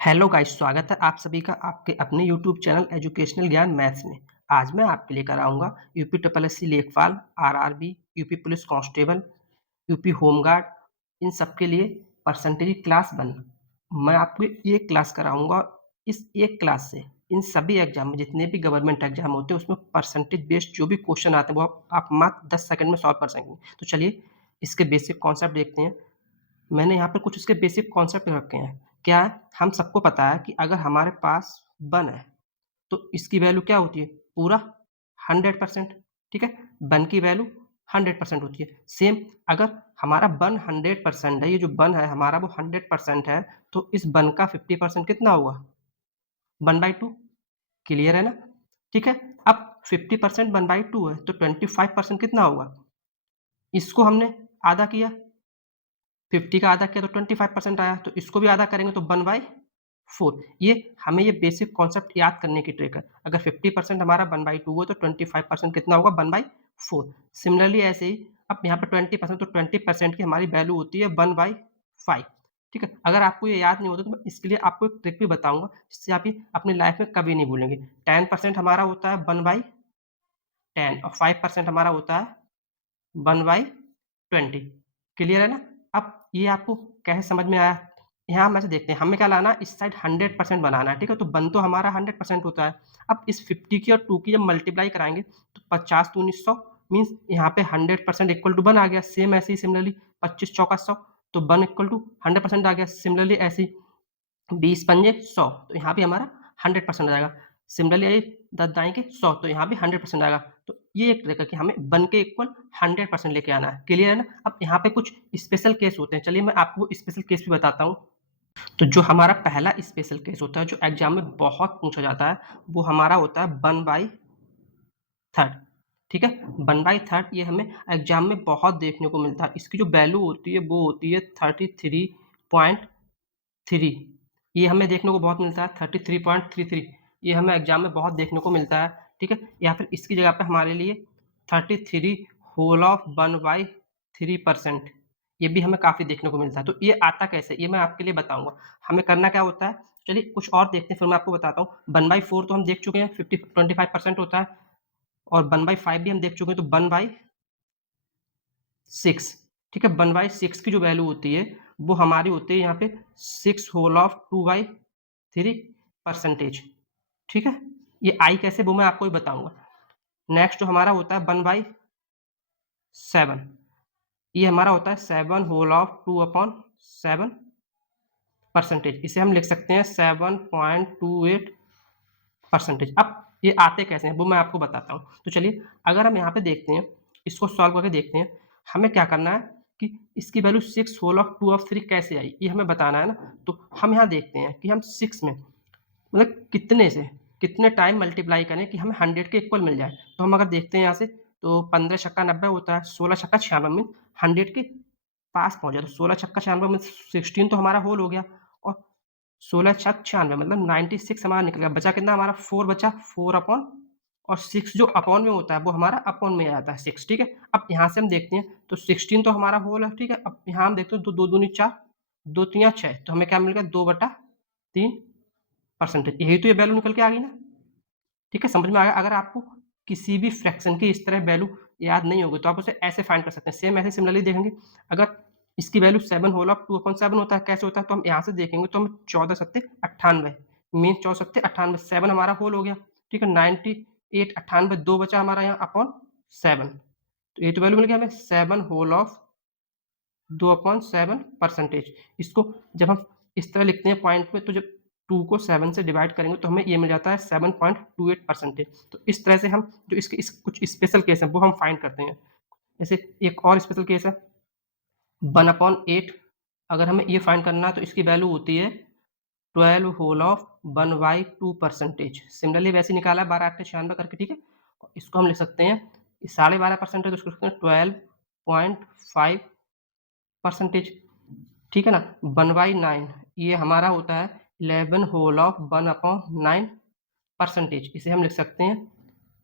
Hello guys, स्वागत है आप सभी का आपके अपने YouTube channel educational Gyan maths में। आज मैं आपके लेकर आऊँगा यूपी ट्रिपल एससी लेखपाल, RRB, UP police constable, UP home guard, इन सब के लिए परसेंटेज क्लास 1। मैं आपको ये क्लास कराऊँगा। इस एक क्लास से इन सभी एग्जाम में जितने भी गवर्नमेंट एग्जाम होते हैं उसमें परसेंटेज बेस्ड जो भी क्वेश्चन आते हैं वो आप मात्र 10 सेकंड में सॉल्व कर सकेंगे। तो चलिए इसके बेसिक कॉन्सेप्ट देखते हैं। मैंने यहाँ पे कुछ इसके बेसिक कॉन्सेप्ट रखे हैं। क्या है? हम सबको पता है कि अगर हमारे पास 1 है, तो इसकी वैल्यू क्या होती है? पूरा 100%, ठीक है? 1 की वैल्यू 100% होती है। सेम अगर हमारा 1 100% है, ये जो 1 है हमारा वो 100% है, तो इस 1 का 50% कितना होगा? 1/2। क्लियर है ना? ठीक है? अब 50% 1/2 है, तो 25% कितना होगा? इसको हमने आधा किया, 50 का आधा किया तो 25% आया, तो इसको भी आधा करेंगे तो 1/4। ये हमें ये बेसिक कॉन्सेप्ट याद करने की ट्रिक है। अगर 50% हमारा 1/2 है तो 25% कितना होगा? 1/4। सिमिलरली ऐसे ही अब यहाँ पे 20%, तो 20% की हमारी वैल्यू होती है 1/5। ठीक है? अगर आपको ये याद नहीं होता तो मैं इसके लिए आपको एक ट्रिक भी बताऊँगा, जिससे आप ये अपनी लाइफ में कभी नहीं भूलेंगे। 10% हमारा होता है 1/10 और 5% हमारा होता है 1/20। क्लियर है ना? अब ये आपको कैसे समझ में आया? यहाँ हम ऐसे देखते हैं, हमें क्या लाना है? इस साइड 100% बनाना है, ठीक है? तो 1 तो हमारा 100% होता है। अब इस 50 की और 2 की जब मल्टीप्लाई कराएँगे तो 50 दूनी 100 मीन्स यहाँ पे 100% इक्वल टू 1 आ गया। सेम ऐसे ही सिमिलरली 25 चौका 100 तो 1 इक्वल टू 100% आ गया। सिमिलरली ऐसे ही 20 पंजे 100 तो यहाँ भी हमारा 100% आ जाएगा। सिमिलरली यही 10 दाएँ के 100 तो यहाँ भी 100% आएगा। तो ये एक ट्रिक है कि हमें 1 के इक्वल 100% लेके आना है। क्लियर है ना? अब यहाँ पे कुछ स्पेशल केस होते हैं। चलिए मैं आपको स्पेशल केस भी बताता हूँ। तो जो हमारा पहला स्पेशल केस होता है, जो एग्ज़ाम में बहुत पूछा जाता है, वो हमारा होता है 1/3। ठीक है? 1/3 ये हमें एग्ज़ाम में बहुत देखने को मिलता है। इसकी जो वैल्यू होती है वो होती है 33.3। ये हमें देखने को बहुत मिलता है 33.33। ये हमें एग्ज़ाम में बहुत देखने को मिलता है, ठीक है? या फिर इसकी जगह पे हमारे लिए 33 होल ऑफ 1/3% ये भी हमें काफ़ी देखने को मिलता है। तो ये आता कैसे? ये मैं आपके लिए बताऊँगा। हमें करना क्या होता है? चलिए कुछ और देखते हैं फिर मैं आपको बताता हूँ। 1/4 तो हम देख चुके हैं 25% होता है और 1/5 भी हम देख चुके हैं तो 1/6। ठीक है? 1/6 की जो वैल्यू होती है वो हमारी होती है यहाँ पे 6 होल ऑफ 2/3%। ठीक है? ये आई कैसे वो मैं आपको भी बताऊँगा। नेक्स्ट जो हमारा होता है 1/7 ये हमारा होता है 7 होल ऑफ 2/7%। इसे हम लिख सकते हैं 7.28%। अब ये आते कैसे हैं वो मैं आपको बताता हूँ। तो चलिए अगर हम यहाँ पे देखते हैं, इसको सॉल्व करके देखते हैं, हमें क्या करना है कि इसकी वैल्यू 6 होल ऑफ 2/3 कैसे आई? ये हमें बताना है ना। तो हम यहाँ देखते हैं कि हम 6 में मतलब कितने से कितने टाइम मल्टीप्लाई करें कि हमें 100 के इक्वल मिल जाए। तो हम अगर देखते हैं यहाँ से तो 15 छक्का 90 होता है, 16 छक्का 96 मीन 100 के पास पहुँच जाए। तो 16 छक्का 96 में 16 तो हमारा होल हो गया और 16 छक 96 मतलब 96 हमारा निकल गया। बचा कितना हमारा 4 बचा 4 अपॉन और 6 जो अपॉन में होता है वो हमारा अपॉन में आ जाता है 6। ठीक है? अब यहाँ से हम देखते हैं तो 16 तो हमारा होल है। ठीक है? अब यहाँ हम देखते हैं तो 2 दूनी 4 2 तिया 6 तो हमें क्या मिल गया 2/3%। यही तो ये वैल्यू निकल के आ गई ना। ठीक है? समझ में आ गया? अगर आपको किसी भी फ्रैक्शन की इस तरह वैल्यू याद नहीं होगी तो आप उसे ऐसे फाइंड कर सकते हैं। सेम ऐसे सिमिलरली देखेंगे अगर इसकी वैल्यू 7 होल ऑफ 2/7 होता है, कैसे होता है? तो हम यहाँ से देखेंगे तो हमें 14 सत्ते 98 मीन 14 सत्ते 98 7 हमारा होल हो गया। ठीक है? 98 98 2 बचा हमारा यहाँ अपॉन 7 तो ये तो वैल्यू मिल गया हमें 7 होल ऑफ 2/7%। इसको जब हम इस तरह लिखते हैं पॉइंट में तो जब 2 को 7 से डिवाइड करेंगे तो हमें ये मिल जाता है 7.28%। तो इस तरह से हम जो इसके इस कुछ स्पेशल केस हैं वो हम फाइंड करते हैं। जैसे एक और स्पेशल केस है 1/8। अगर हमें ये फाइंड करना है तो इसकी वैल्यू होती है 12 होल ऑफ 1/2%। सिमिलरली वैसे निकाला है 12 8 96 करके। ठीक है? इसको हम लिख सकते हैं 12.5% है तो इसको लिखते हैं 12.5%। ठीक है ना? 1/9 ये हमारा होता है 11 होल ऑफ 1/9%। इसे हम लिख सकते हैं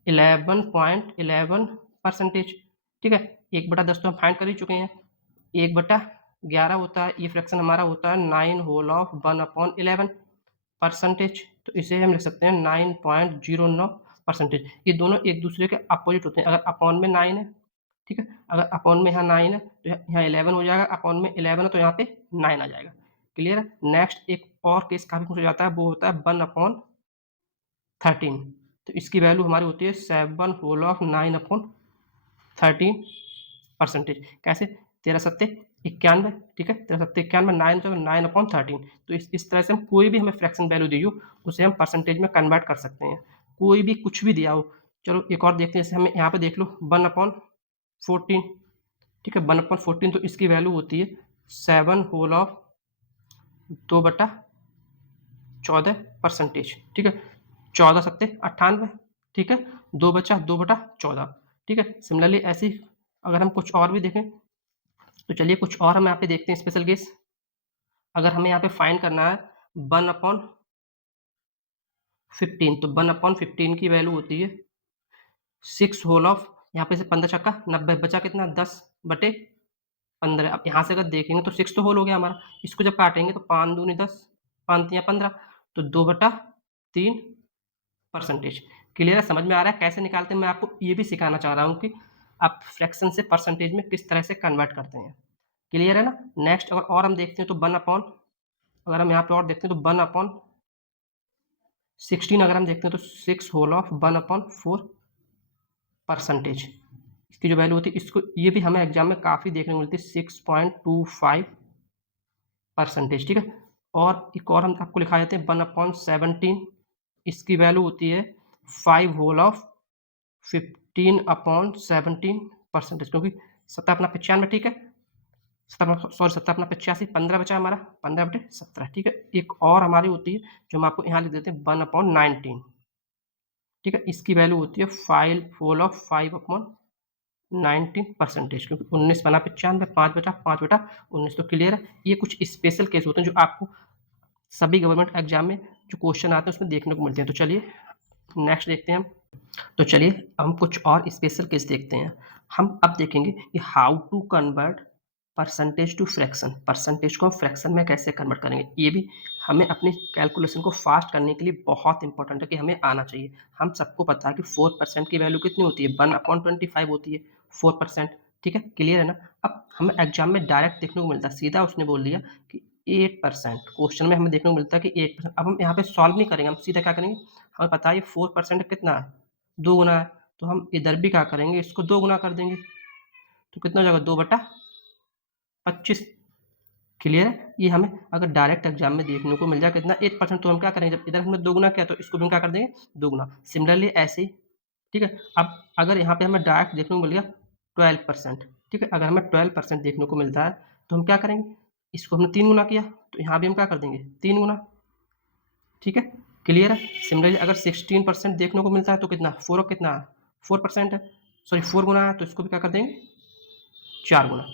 11.11%। ठीक है? 1/10 तो हम फाइंड कर ही चुके हैं। 1/11 होता है, ये फ्रैक्शन हमारा होता है 9 होल ऑफ 1/11। परसेंटेज, तो इसे हम लिख सकते हैं 9.09%। ये दोनों एक दूसरे के अपोजिट होते हैं। अगर अपॉन में 9 है, ठीक है, अगर अपॉन में यहाँ 9 है तो यहाँ 11 हो जाएगा, अपॉन में 11 है तो यहाँ पे 9 आ जाएगा। क्लियर है। नेक्स्ट एक और केस काफी पूछा जाता है, वो होता है 1/13। तो इसकी वैल्यू हमारी होती है 7 होल ऑफ 9/13 परसेंटेज। कैसे? 13 सत्ते 91, ठीक है, 13 सत्ते 91, 9/13। तो इस तरह से हम कोई भी हमें फ्रैक्शन वैल्यू दी हो उसे हम परसेंटेज में कन्वर्ट कर सकते हैं, कोई भी कुछ भी दिया हो। चलो एक और देखते हैं, जैसे हमें यहाँ पे देख लो 1/14, ठीक है, 1/14, तो इसकी वैल्यू होती है 7 होल ऑफ 2/14 परसेंटेज, ठीक है, 14 सत्ते 98, ठीक है, 2 बचा 2/14, ठीक है। सिमिलरली ऐसे ही अगर हम कुछ और भी देखें तो चलिए कुछ और हम यहाँ पे देखते हैं स्पेशल केस। अगर हमें यहाँ पे फाइंड करना है 1/15, तो 1/15 की वैल्यू होती है 6 होल ऑफ, यहाँ पे से 15 छक्का 90, बचा कितना 10/15। अब यहाँ से अगर देखेंगे तो 6 तो होल हो गया हमारा, इसको जब काटेंगे तो 5 दूनी 10, 5 तियां 15, तो 2/3 परसेंटेज। क्लियर है, समझ में आ रहा है कैसे निकालते हैं। मैं आपको ये भी सिखाना चाह रहा हूँ कि आप फ्रैक्शन से परसेंटेज में किस तरह से कन्वर्ट करते हैं। क्लियर है ना। नेक्स्ट अगर और हम देखते हैं तो अगर हम यहाँ पे और देखते हैं तो 1/16 अगर हम देखते हैं तो 6 होल ऑफ 1/4 परसेंटेज। इसकी जो वैल्यू होती है, इसको ये भी हमें एग्जाम में काफ़ी देखने को मिलती है, 6.25 परसेंटेज, ठीक है। और एक और हम आपको लिखा देते हैं 1/17, इसकी वैल्यू होती है 5 होल ऑफ 15/17 परसेंटेज, क्योंकि 17 अपना 95, ठीक है, 17 अपना 85, 15 बचा हमारा 15/17, ठीक है। एक और हमारी होती है जो हम आपको यहाँ लिख देते हैं 1/19, ठीक है, इसकी वैल्यू होती है 5 होल ऑफ 5/19 परसेंटेज, क्योंकि 19 बना 95, 5 बचा 5/19। तो क्लियर है, ये कुछ स्पेशल केस होते हैं जो आपको सभी गवर्नमेंट एग्जाम में जो क्वेश्चन आते हैं उसमें देखने को मिलते हैं। तो चलिए नेक्स्ट देखते हैं हम। तो चलिए हम कुछ और स्पेशल केस देखते हैं। हम अब देखेंगे कि how to convert percentage to fraction, percentage को हम फ्रैक्शन में कैसे कन्वर्ट करेंगे। ये भी हमें अपनी कैलकुलेशन को फास्ट करने के लिए बहुत इंपॉर्टेंट है कि हमें आना चाहिए। हम सबको पता है कि 4% की वैल्यू कितनी होती है, 1/25 होती है 4%, ठीक है, क्लियर है ना। अब हमें एग्जाम में डायरेक्ट देखने को मिलता है, सीधा उसने बोल दिया कि 8%, क्वेश्चन में हमें देखने को मिलता है कि 8%। अब हम यहाँ पे सॉल्व नहीं करेंगे, हम सीधा क्या करेंगे, हमें पता है ये 4% कितना है, 2 गुना है, तो हम इधर भी क्या करेंगे, इसको 2 गुना कर देंगे, तो कितना हो जाएगा 2/25। क्लियर है। ये हमें अगर डायरेक्ट एग्जाम में देखने को मिल जाए कितना 8%, तो हम क्या करेंगे, जब इधर हमने 2 गुना किया तो इसको भी हम क्या कर देंगे 2 गुना। सिमिलरली ऐसे ही, ठीक है। अब अगर यहाँ पे हमें डायरेक्ट देखने को मिल गया 12%, ठीक है, अगर हमें 12% देखने को मिलता है तो हम क्या करेंगे, इसको हमने 3 गुना किया तो यहाँ भी हम क्या कर देंगे 3 गुना, ठीक है, क्लियर है। सिमिलरली अगर 16% देखने को मिलता है तो कितना 4% है, सॉरी 4 गुना है, तो इसको भी क्या कर देंगे 4 गुना।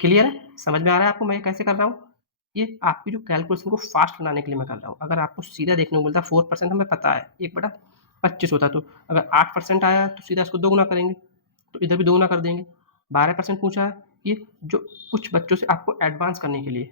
क्लियर है, समझ में आ रहा है आपको मैं कैसे कर रहा हूँ। ये आपकी जो कैलकुलेशन को फास्ट बनाने के लिए मैं कर रहा हूँ। अगर आपको सीधा देखने को मिलता है 4% हमें पता है 1/25 होता है, तो अगर 8% आया तो सीधा इसको 2 गुना करेंगे, तो इधर भी 2 गुना कर देंगे। 12% पूछा है, ये जो कुछ बच्चों से आपको एडवांस करने के लिए,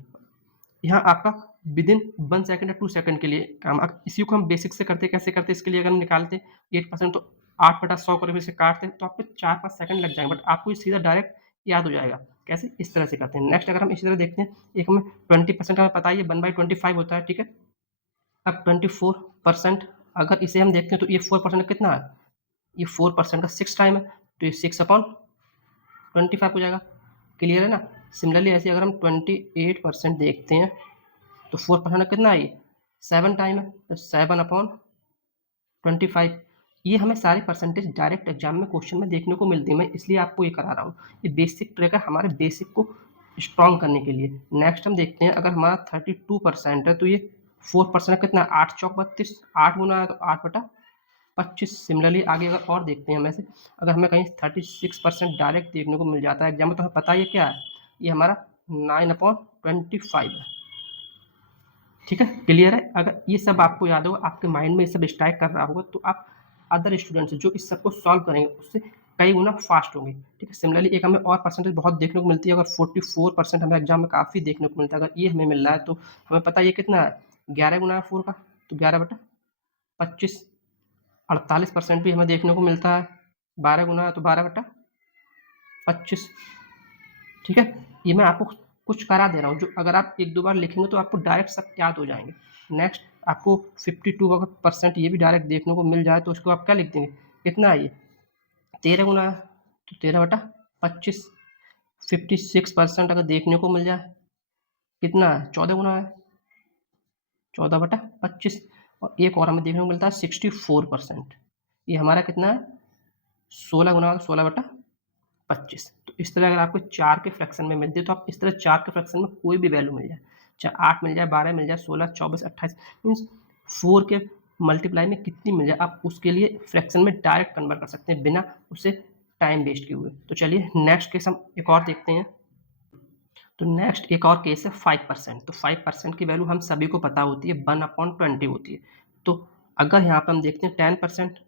यहाँ आपका विदिन 1 सेकंड या 2 सेकंड के लिए काम। इसी को हम बेसिक से करते कैसे करते, इसके लिए अगर हम निकालते 8%, तो 8/100 को इसे काटते तो आपको 4-5 सेकंड लग जाएंगे, बट आपको ये सीधा डायरेक्ट याद हो जाएगा। कैसे, इस तरह से करते हैं। नेक्स्ट अगर हम इसी तरह देखते हैं, एक हमें 20% हमें पता है ये 1/25 होता है, ठीक है। अब 24% अगर इसे हम देखते हैं तो ये 4% कितना है, ये 4% का 6 टाइम है, तो ये 6/25 हो जाएगा। क्लियर है ना। सिमिलरली ऐसे अगर हम 28% देखते हैं तो 4% कितना है, 7 टाइम है, तो 7/25। ये हमें सारे परसेंटेज डायरेक्ट एग्जाम में क्वेश्चन में देखने को मिलती है, मैं इसलिए आपको ये करा रहा हूँ। ये बेसिक ट्रिक है हमारे बेसिक को स्ट्रॉन्ग करने के लिए। नेक्स्ट हम देखते हैं, अगर हमारा 32% है तो ये 4% कितना, 8 चौक 32, 8 गुना है तो 8/25। सिमिलरली आगे अगर और देखते हैं हम ऐसे, अगर हमें कहीं 36% डायरेक्ट देखने को मिल जाता है एग्जाम में, तो हमें पता है ये क्या है, ये हमारा 9/25 है, ठीक है, क्लियर है। अगर ये सब आपको याद होगा, आपके माइंड में ये सब स्ट्राइक कर रहा होगा, तो आप अदर स्टूडेंट्स जो इस सब को सॉल्व करेंगे उससे कई गुना फास्ट होंगे, ठीक है। सिमिलरली एक हमें और परसेंटेज बहुत देखने को मिलती है, अगर 44% हमें एग्जाम में काफ़ी देखने को मिलता है, अगर ये हमें मिल रहा है तो हमें पता है ये कितना है, 11 गुना 4 का तो 11/25, 48% भी हमें देखने को मिलता है। 12 गुना है तो 12/25, ठीक है। ये मैं आपको कुछ करा दे रहा हूँ, जो अगर आप 1-2 बार लिखेंगे तो आपको डायरेक्ट सब याद हो जाएंगे। नेक्स्ट आपको 52% ये भी डायरेक्ट देखने को मिल जाए तो उसको आप क्या लिख देंगे, कितना है ये 13 गुना है तो 13/25। 56% अगर देखने को मिल जाए कितना है 14 गुना है 14/25। और एक और हमें देखने को मिलता है 64%, ये हमारा कितना है 16 गुना 16/25। तो इस तरह अगर आपको 4 के फ्रैक्शन में मिलती है तो आप इस तरह 4 के फ्रैक्शन में कोई भी वैल्यू मिल जाए, चाहे 8 मिल जाए, 12 मिल जाए, 16, 24, 28, मीन्स 4 के मल्टीप्लाई में कितनी मिल जाए आप उसके लिए फ्रैक्शन में डायरेक्ट कन्वर्ट कर सकते हैं बिना उसे टाइम वेस्ट किए हुए। तो चलिए नेक्स्ट केस हम एक और देखते हैं। तो नेक्स्ट एक और केस है 5%। तो 5% की वैल्यू हम सभी को पता होती है 1/20 होती है। तो अगर यहाँ पर हम देखते हैं 10%,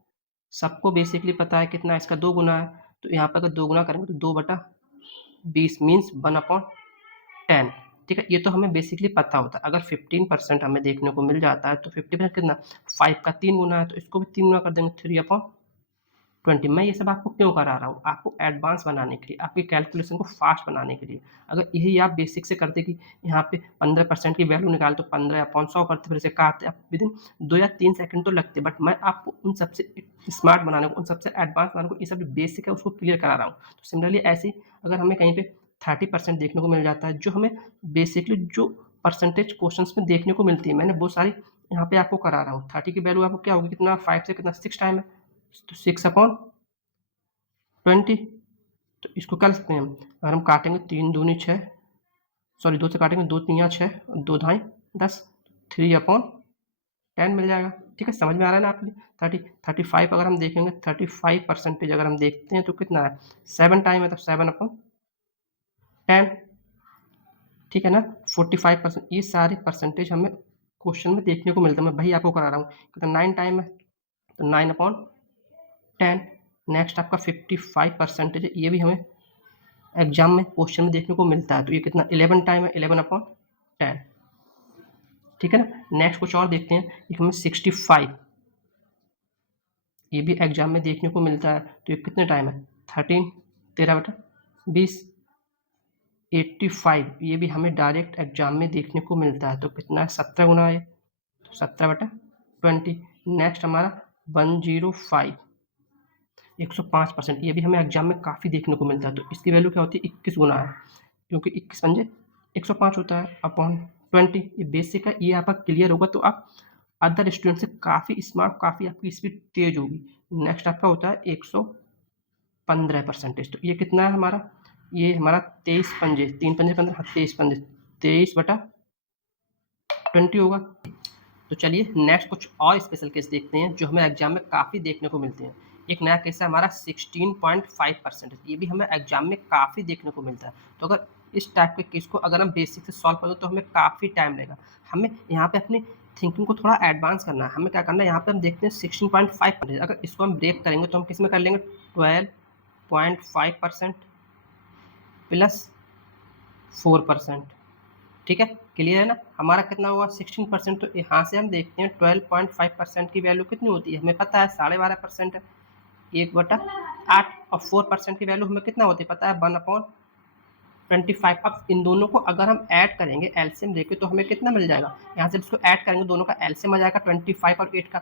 सबको बेसिकली पता है कितना, इसका 2 गुना है। तो यहाँ पर अगर 2 गुना करेंगे तो 2/20 मीन्स 1/10, ठीक है। ये तो हमें बेसिकली पता होता है। अगर 15% हमें देखने को मिल जाता है तो 50% कितना, 5 का 3 गुना है तो इसको भी 3 गुना कर देंगे 3/20। मैं ये सब आपको क्यों करा रहा हूँ, आपको एडवांस बनाने के लिए, आपकी कैलकुलेशन को फास्ट बनाने के लिए। अगर यही आप बेसिक से करते कि यहाँ पे 15% की वैल्यू निकाल तो 15/100 करते, फिर इसे काटते, आप विदिन 2 या 3 सेकंड तो लगते, बट मैं आपको उन सबसे स्मार्ट बनाने को, उन सबसे एडवांस बनाने को, ये सब बेसिक है उसको क्लियर करा रहा हूँ। तो सिमिलरली ऐसे ही अगर हमें कहीं पे 30% देखने को मिल जाता है, जो हमें बेसिकली जो परसेंटेज क्वेश्चन में देखने को मिलती है, मैंने वो सारी यहाँ पे आपको करा रहा हूँ। 30 की वैल्यू आपको क्या होगी, कितना 5 से कितना 6 टाइम है तो 6/20। तो इसको कर सकते हैं हम, अगर हम काटेंगे 3 दूनी 6, सॉरी 2 से काटेंगे 2 3 6 और 2 ढाई 10, 3/10 मिल जाएगा, ठीक है। समझ में आ रहा है ना आपके लिए। 35 अगर हम देखेंगे 35% अगर हम देखते हैं तो कितना है 7 टाइम है तो 7/10, ठीक है ना। 45% ये सारे परसेंटेज हमें क्वेश्चन में देखने को मिलता है, मैं वही आपको करा रहा हूँ। कितना 9 टाइम है तो 9/10। नेक्स्ट आपका 55% है, ये भी हमें एग्जाम में क्वेश्चन में देखने को मिलता है, तो ये कितना 11 टाइम है 11/10, ठीक है ना। नेक्स्ट कुछ और देखते हैं, एक हमें 65, ये भी एग्जाम में देखने को मिलता है, तो ये कितने टाइम है 13, 13/20। 85 ये भी हमें डायरेक्ट एग्जाम में देखने को मिलता है, तो कितना है 17 गुना है तो 17/20। नेक्स्ट हमारा 105, 105%, ये भी हमें एग्जाम में काफ़ी देखने को मिलता है, तो इसकी वैल्यू क्या होती है 21 गुना है, क्योंकि 21 पंजे 105 होता है अपॉन 20। ये बेसिक है, ये आपका क्लियर होगा तो आप अदर स्टूडेंट से काफ़ी स्मार्ट, काफ़ी आपकी स्पीड तेज होगी। नेक्स्ट आपका होता है 115%। तो ये कितना है हमारा, ये हमारा 23 पंजे, 3 पंजे 15, हाँ 23 पंजे 23/20 होगा। तो चलिए नेक्स्ट कुछ और स्पेशल केस देखते हैं जो हमें एग्जाम में काफ़ी देखने को मिलते हैं। एक नया केस है हमारा 16.5%, ये भी हमें एग्जाम में काफ़ी देखने को मिलता है। तो अगर इस टाइप के केस को अगर हम बेसिक से सॉल्व करें तो हमें काफ़ी टाइम लगेगा। हमें यहाँ पे अपनी थिंकिंग को थोड़ा एडवांस करना है। हमें क्या करना है, यहाँ पे हम देखते हैं 16.5%, अगर इसको हम ब्रेक करेंगे तो हम किस में कर लेंगे 12.5% प्लस 4%, ठीक है। क्लियर है ना। हमारा कितना हुआ 16%, तो यहाँ से हम देखते हैं 12.5% की वैल्यू कितनी होती है, हमें पता है 12.5% है 1/8, और 4% की वैल्यू हमें कितना होती है पता है 1/25। अब इन दोनों को अगर हम ऐड करेंगे एलसीएम लेके तो हमें कितना मिल जाएगा, यहाँ से इसको ऐड करेंगे दोनों का एलसीएम आ जाएगा 25 और 8 का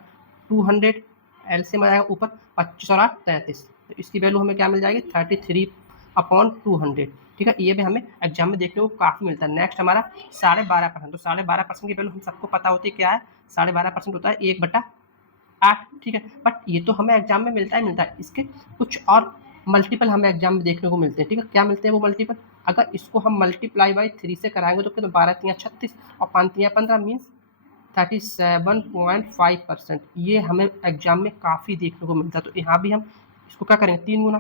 200, एलसीएम आ जाएगा ऊपर 25 और 8 33, तो इसकी वैल्यू हमें क्या मिल जाएगी 33/200, ठीक है। ये भी हमें एग्जाम में देखने को काफ़ी मिलता है। नेक्स्ट हमारा 12.5%, तो 12.5% की वैल्यू हम सबको पता होती है क्या है, 12.5% होता है 1/8, ठीक है। बट ये तो हमें एग्जाम में मिलता है, इसके कुछ और मल्टीपल हमें एग्जाम में देखने को मिलते हैं, ठीक है। क्या मिलते हैं वो मल्टीपल, अगर इसको हम मल्टीप्लाई बाई 3 से कराएंगे तो कितना 12 3 36 और 5 3 15 मीन्स 37.5%, ये हमें एग्जाम में काफ़ी देखने को मिलता है। तो यहाँ भी हम इसको क्या करेंगे 3 गुना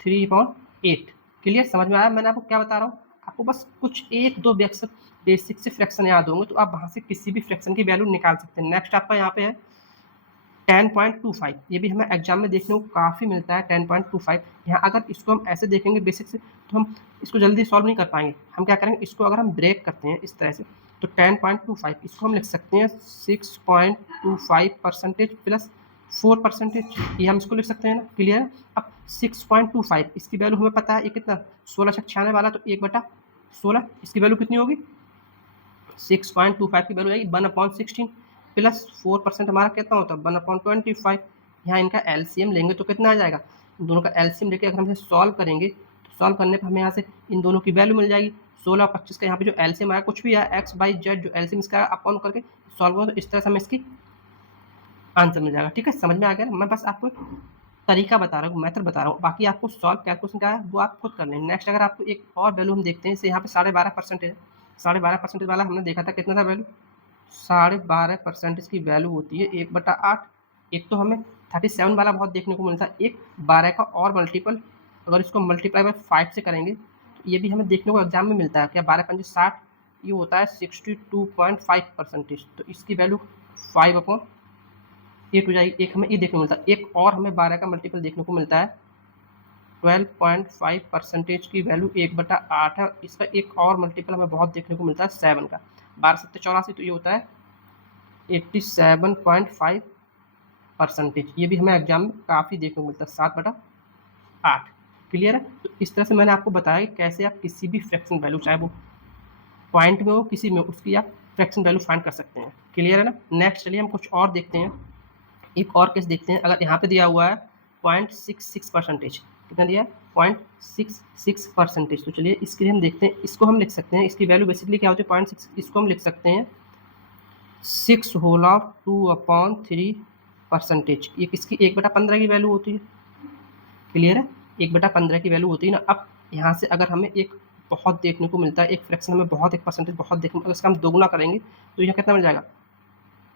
3/8। क्लियर, समझ में आया मैंने आपको क्या बता रहा हूँ। आपको बस कुछ 1-2 बेसिक से फ्रैक्शन याद होंगे तो आप वहाँ से किसी भी फ्रैक्शन की वैल्यू निकाल सकते हैं। नेक्स्ट आपका यहाँ पे है 10.25, ये भी हमें एग्जाम में देखने को काफ़ी मिलता है 10.25। यहाँ अगर इसको हम ऐसे देखेंगे बेसिक से तो हम इसको जल्दी सॉल्व नहीं कर पाएंगे। हम क्या करेंगे, इसको अगर हम ब्रेक करते हैं इस तरह से तो 10.25 इसको हम लिख सकते हैं 6.25% प्लस 4%, ये हम इसको लिख सकते हैं ना, क्लियर है। अब 6.25 इसकी वैल्यू हमें पता है, ये कितना 1696 वाला, तो 1/16 इसकी वैल्यू कितनी होगी, 6.25 की वैल्यू आएगी 1/16 प्लस 4% हमारा कितना होता है 1/25। यहाँ इनका एलसीएम लेंगे तो कितना आ जाएगा, इन दोनों का एलसीएम लेके अगर हम इसे सॉल्व करेंगे तो सॉल्व करने पर हमें यहाँ से इन दोनों की वैल्यू मिल जाएगी 16 और 25 का। यहाँ पे जो एलसीएम आया कुछ भी आया एक्स बाई जेड, जो एलसीएम इसका अपॉन करके सॉल्व करो तो इस तरह से हमें इसकी आंसर मिल जाएगा। ठीक है, समझ में आ गया। मैं बस आपको तरीका बता रहा हूँ, मेथड बता रहा हूँ, बाकी आपको सॉल्व कैलकुलेशन क्या है वो आप खुद कर लें। नेक्स्ट अगर आपको एक और वैल्यू हम देखते हैं, जैसे यहाँ पे 12.5% है, 12.5% वाला हमने देखा था कितना था वैल्यू, 12.5% की वैल्यू होती है 1/8। एक तो हमें 37 वाला बहुत देखने को मिलता है, एक 12 का और मल्टीपल, अगर इसको मल्टीप्लाई बाय 5 से करेंगे तो ये भी हमें देखने को एग्जाम में मिलता है, क्या 12×5 = 60, ये होता है 62.5%। तो इसकी वैल्यू 5/8 हो जाएगी। एक हमें ये देखने को मिलता है, एक और हमें 12 का मल्टीपल देखने को मिलता है 12.5% की वैल्यू 1/8 है। इसका एक और मल्टीपल हमें बहुत देखने को मिलता है 7 का, 12×7 = 84, तो ये होता है 87.5%। ये भी हमें एग्जाम में काफ़ी देखने को मिलता है 7/8। क्लियर है। तो इस तरह से मैंने आपको बताया कि कैसे आप किसी भी फ्रैक्शन वैल्यू, चाहे वो पॉइंट में हो किसी में, उसकी आप फ्रैक्शन वैल्यू फाइंड कर सकते हैं। क्लियर है ना। नेक्स्ट चलिए हम कुछ और देखते हैं, एक और केस देखते हैं। अगर यहाँ पे दिया हुआ है 0.66%, कितना दिया है 0.66%, तो चलिए इसके लिए हम देखते हैं, इसको हम लिख सकते हैं, इसकी वैल्यू बेसिकली क्या होती है 0.6, इसको हम लिख सकते हैं 6/2/3%। ये किसकी 1/15 की वैल्यू होती है। क्लियर है, 1/15 की वैल्यू होती है ना। अब यहाँ से अगर हमें एक बहुत देखने को मिलता है, एक फ्रैक्शन हमें बहुत, एक परसेंटेज बहुत देखने को, अगर इसका हम दोगुना करेंगे तो यहाँ कितना मिल जाएगा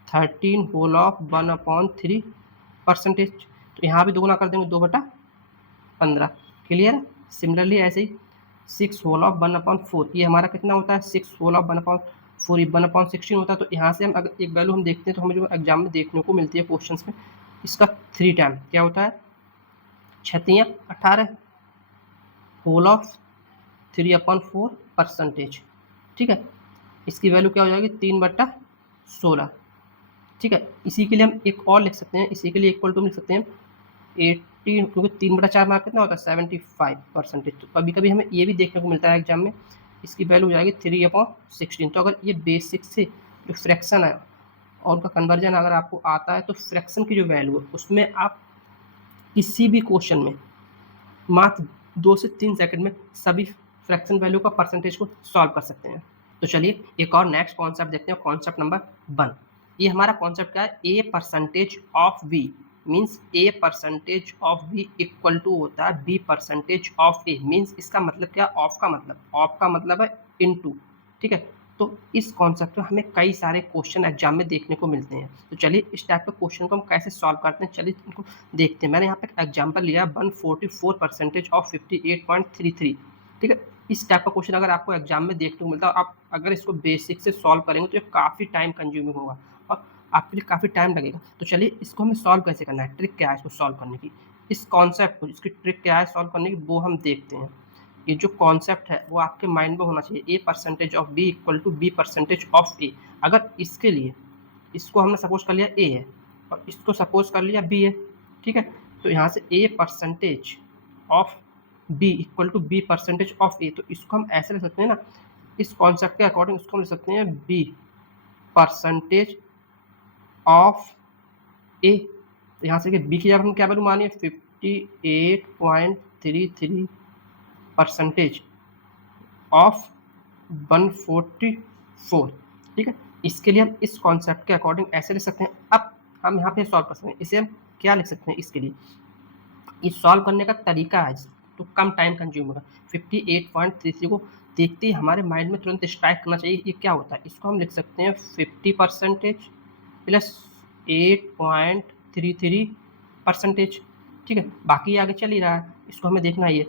13/1/3%। तो यहाँ भी दोगुना कर देंगे 2/15। क्लियर है। सिमिलरली ऐसे ही 6/1/4, ये हमारा कितना होता है 6/1/4, 1/16 होता है। तो यहाँ से हम अगर एक वैल्यू हम देखते हैं तो हमें जो एग्जाम में देखने को मिलती है क्वेश्चंस में, इसका 3 टाइम क्या होता है 6×3 = 18, होल ऑफ 3/4%। ठीक है, इसकी वैल्यू क्या हो जाएगी 3/16। ठीक है, इसी के लिए हम एक और लिख सकते हैं, इसी के लिए इक्वल टू लिख सकते हैं 18, क्योंकि 3/4 मार्क कितना होता है 75%। तो कभी कभी हमें ये भी देखने को मिलता है एग्जाम में, इसकी वैल्यू हो जाएगी 3/16। तो अगर ये बेसिक से जो फ्रैक्शन है और उनका कन्वर्जन अगर आपको आता है तो फ्रैक्शन की जो वैल्यू है उसमें आप किसी भी क्वेश्चन में मात्र 2 से 3 सेकंड में सभी फ्रैक्शन वैल्यू का परसेंटेज को सॉल्व कर सकते हैं। तो चलिए एक और नेक्स्ट कॉन्सेप्ट देखते हैं, कॉन्सेप्ट नंबर 1। ये हमारा कॉन्सेप्ट क्या है, A percentage of B means A percentage of B equal to होता है B percentage of A. Means इसका मतलब क्या, ऑफ का मतलब है इनटू। ठीक है, तो इस कॉन्सेप्ट में हमें कई सारे क्वेश्चन एग्जाम में देखने को मिलते हैं। तो चलिए इस टाइप के क्वेश्चन को हम कैसे सॉल्व करते हैं, चलिए इनको देखते हैं। मैंने यहाँ पे एग्जाम्पल लिया 144% ऑफ 58.33। ठीक है, इस टाइप का क्वेश्चन अगर आपको एग्जाम में देखने को मिलता है, आप अगर इसको बेसिक से सॉल्व करेंगे तो ये काफ़ी टाइम कंज्यूमिंग होगा और आपके लिए काफ़ी टाइम लगेगा। तो चलिए इसको हमें सॉल्व कैसे करना है, ट्रिक क्या है इसको सॉल्व करने की, इस कॉन्सेप्ट को, इसकी ट्रिक क्या है सॉल्व करने की, वो हम देखते हैं। ये जो कॉन्सेप्ट है वो आपके माइंड में होना चाहिए, A percentage of B equal to B percentage of A. अगर इसके लिए इसको हमने सपोज कर लिया ए है और इसको सपोज कर लिया बी है, ठीक है, तो यहाँ से A percentage of B equal to B percentage of A, तो इसको हम ऐसे लिख सकते हैं ना, इस कॉन्सेप्ट के अकॉर्डिंग इसको हम लिख सकते हैं बी परसेंटेज ऑफ ए। तो यहाँ से बी की जगह हम क्या वैल्यू मानिए 58.33% ऑफ 144। ठीक है, इसके लिए हम इस कॉन्सेप्ट के अकॉर्डिंग ऐसे लिख सकते हैं। अब हम यहाँ पे सॉल्व कर सकते हैं, इसे हम क्या लिख सकते हैं, इसके लिए इस सॉल्व करने का तरीका है तो कम टाइम कंज्यूम होगा। 58.33 को देखते ही हमारे माइंड में तुरंत स्ट्राइक करना चाहिए ये क्या होता है। इसको हम लिख सकते हैं 50% प्लस 8.33%। ठीक है, बाकी आगे चल ही रहा है, इसको हमें देखना ही है।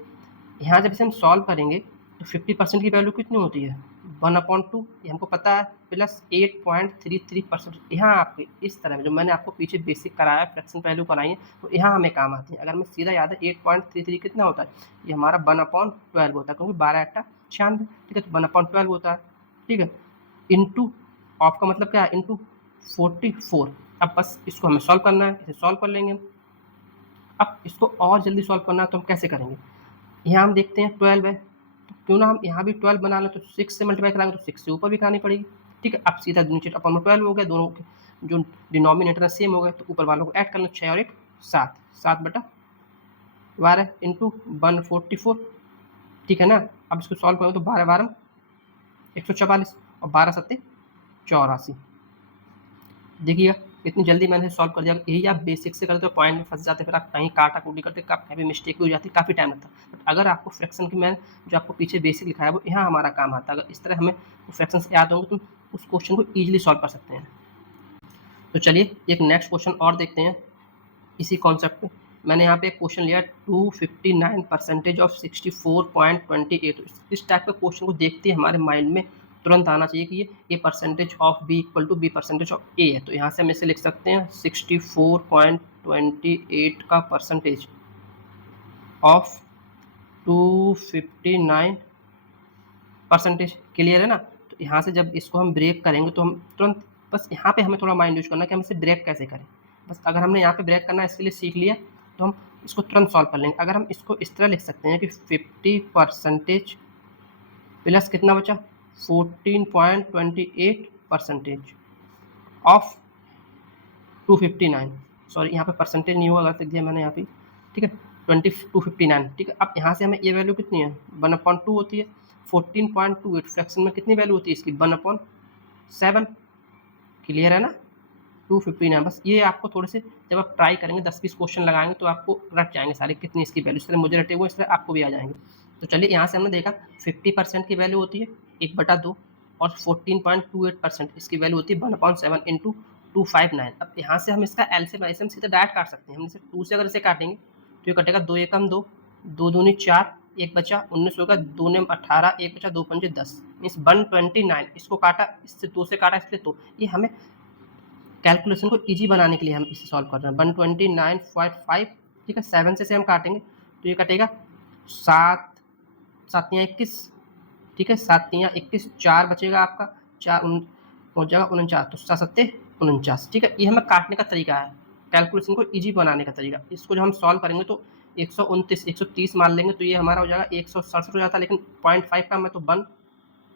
यहाँ जब इसे हम सॉल्व करेंगे तो 50% की वैल्यू कितनी होती है 1/2, ये हमको पता है, प्लस 8.33%। यहाँ आपके इस तरह जो मैंने आपको पीछे बेसिक कराया फ्रैक्शन वैल्यू कराई है तो यहाँ हमें काम आती है। अगर हमें सीधा याद है 8.33 कितना होता है, ये हमारा 1/12 होता है, क्योंकि 12 × 96। ठीक है, तो 1/12 होता है। ठीक है, इंटू, ऑफ का मतलब क्या है, इंटू 44। अब बस इसको हमें सॉल्व करना है, इसे सॉल्व कर लेंगे। अब इसको और जल्दी सॉल्व करना है तो हम कैसे करेंगे, यहाँ हम देखते हैं 12 है, तो क्यों ना हम यहाँ भी 12 बना लें, तो 6 से मल्टीप्लाई कराएंगे तो 6 से ऊपर भी करानी पड़ेगी। ठीक है, अब सीधा नीचे अपन में 12 हो गया, दोनों के जो डिनोमिनेटर है सेम हो गए, तो ऊपर वालों को ऐड कर लो, 6 और 1 7, 7/12 इंटू 144। ठीक है ना, अब इसको सॉल्व करो तो 12 12 144 और 12 7 84। देखिएगा इतनी जल्दी मैंने सॉल्व कर दिया। यही आप बेसिक से करते हो, पॉइंट में फंस जाते, फिर आप कहीं काटा कूटी करते, कभी मिस्टेक भी हो जाती, काफ़ी टाइम लगता। बट अगर आपको फ्रैक्शन की मैंने जो आपको पीछे बेसिक लिखाया है वो यहाँ हमारा काम आता है। अगर इस तरह हमें फ्रैक्शंस याद होंगे तो उस क्वेश्चन को ईजिली सॉल्व कर सकते हैं। तो चलिए एक नेक्स्ट क्वेश्चन और देखते हैं इसी कॉन्सेप्ट पे। मैंने यहाँ पे एक क्वेश्चन लिया 259% ऑफ 64.28। इस टाइप के क्वेश्चन को देखते ही हमारे माइंड में तुरंत आना चाहिए कि ये A percentage of B equal to B percentage of A है। तो यहाँ से हम इसे लिख सकते हैं 64.28 का परसेंटेज ऑफ 259%। क्लियर है ना। तो यहाँ से जब इसको हम ब्रेक करेंगे तो हम तुरंत, बस यहाँ पे हमें थोड़ा माइंड यूज करना है कि हम इसे ब्रेक कैसे करें। बस अगर हमने यहाँ पे ब्रेक करना है इसके लिए सीख लिया तो हम इसको तुरंत सॉल्व कर लेंगे। अगर हम इसको इस तरह लिख सकते हैं कि 50% प्लस कितना बचा 14.28% ऑफ 259, सॉरी यहाँ पे परसेंटेज नहीं होगा, गलत लिख दिया मैंने यहाँ पे। ठीक है, 259। ठीक है, अब यहाँ से हमें ये वैल्यू कितनी है 1/2 होती है। 14.28 फ्रैक्शन में कितनी वैल्यू होती है इसकी 1/7। क्लियर है ना। 259। बस ये आपको थोड़े से जब आप ट्राई करेंगे 10-20 क्वेश्चन लगाएंगे तो आपको रट जाएंगे सारे कितनी इसकी वैल्यू। इस तरह मुझे रटे हुए इस तरह आपको भी आ जाएंगे। तो चलिए यहाँ से हमने देखा 50% की वैल्यू होती है 1/2 और 14.28% इसकी वैल्यू होती है 1/7 इंटू 259। अब यहाँ से हम इसका एलसीएम सीधे डायरेक्ट काट सकते हैं। हम इसे 2 से अगर इसे काटेंगे तो ये कटेगा 2 एकम 2, 2 दूनी 4, 1 बचा 19 होगा, 2 नेम 18, 1 बचा 2 पंजे 10, मीन्स 129। इसको काटा, इससे 2 से काटा इसलिए, तो ये हमें कैलकुलेशन को इजी बनाने के लिए हम इसे सॉल्व कर रहे हैं 129.5। ठीक है, 7 से हम काटेंगे तो ये कटेगा 7 7 21। ठीक है, 7 21, 4 बचेगा आपका, 4 हो जाएगा 49, तो 7 7 49। ठीक है, ये हमें काटने का तरीका है, कैलकुलेशन को इजी बनाने का तरीका। इसको जब हम सॉल्व करेंगे तो 129 130 मान लेंगे तो ये हमारा हो जाएगा 167 हो जाता है, लेकिन 0.5 का मैं तो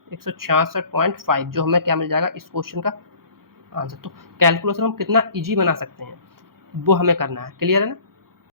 166.5 जो हमें क्या मिल जाएगा इस क्वेश्चन का आंसर। तो कैलकुलेशन हम कितना इजी बना सकते हैं वो हमें करना है। क्लियर है ना।